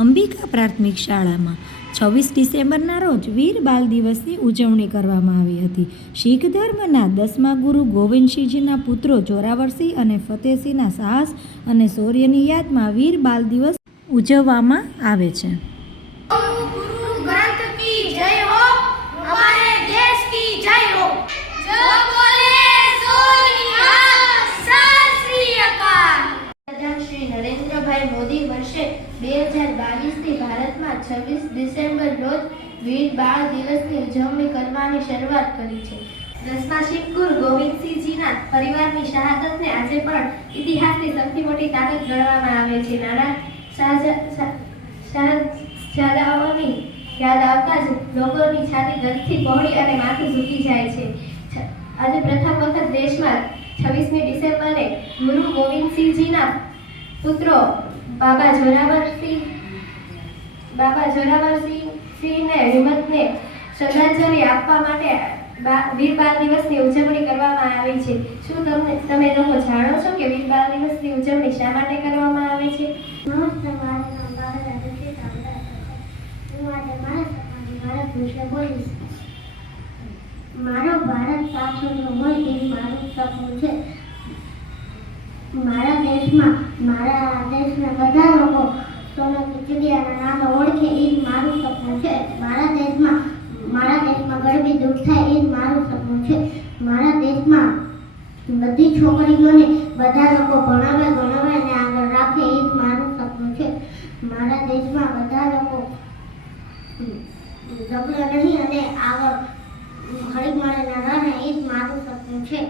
અંબિકા પ્રાથમિક શાળામાં 26 ડિસેમ્બરના રોજ વીર બાલ દિવસની ઉજવણી કરવામાં આવી હતી. શીખ ધર્મના 10મા ગુરુ ગોવિંદસિંહજીના પુત્રો જોરાવરસિંહ અને ફતેહસિંહના સાહસ અને શૌર્યની યાદમાં વીર બાલ દિવસ ઉજવવામાં આવે છે. નરેન્દ્રભાઈ મોદી વર્ષે 2022થી ભારતમાં 26 ડિસેમ્બર રોજ વીર બાળ દિવસની ઉજવણી કરવાની શરૂઆત કરી છે. 10મા શીખ ગુરુ ગોવિંદસિંહજીના પરિવારની શહાદતને આજે પણ ઇતિહાસની સૌથી મોટી તાકાત ગણવામાં આવે છે. નાના શાહજાદાઓની યાદ આવતા જ લોકોની છાતી ગર્વથી પહોળી અને માથું ઝૂકી જાય છે. આજે પ્રથમ વખત દેશમાં 26મી ડિસેમ્બરે ગુરુ ગોવિંદસિંહજીના પુત્રો બાબા જોરાવરસિંહને હિંમતને શ્રદ્ધાંજલિ આપવા માટે વીર બાળ દિવસની ઉજવણી કરવામાં આવી છે. શું તમે લોકો જાણો છો કે વીર બાળ દિવસની ઉજવણી શા માટે કરવામાં આવે છે? નમસ્તે, મારું નામ બાબા રક્ષિતા છે. હું આજે ભારત વિશે બોલીશ. મારો ભારત સાક્ષરનો હોય એ મારું સપનું છે. મારા દેશના બધા લોકો સોનકી ચિડિયાના નામે ઓળખે એ જ મારું સપનું છે. મારા દેશમાં ગરીબી દૂર થાય એ જ મારું સપનું છે. મારા દેશમાં બધી છોકરીઓને બધા લોકો ભણાવે અને આગળ રાખે એ જ મારું સપનું છે. મારા દેશમાં બધા લોકો ઝઘડો નહીં અને આગળ હળી મળીને રહે એ જ મારું સપનું છે.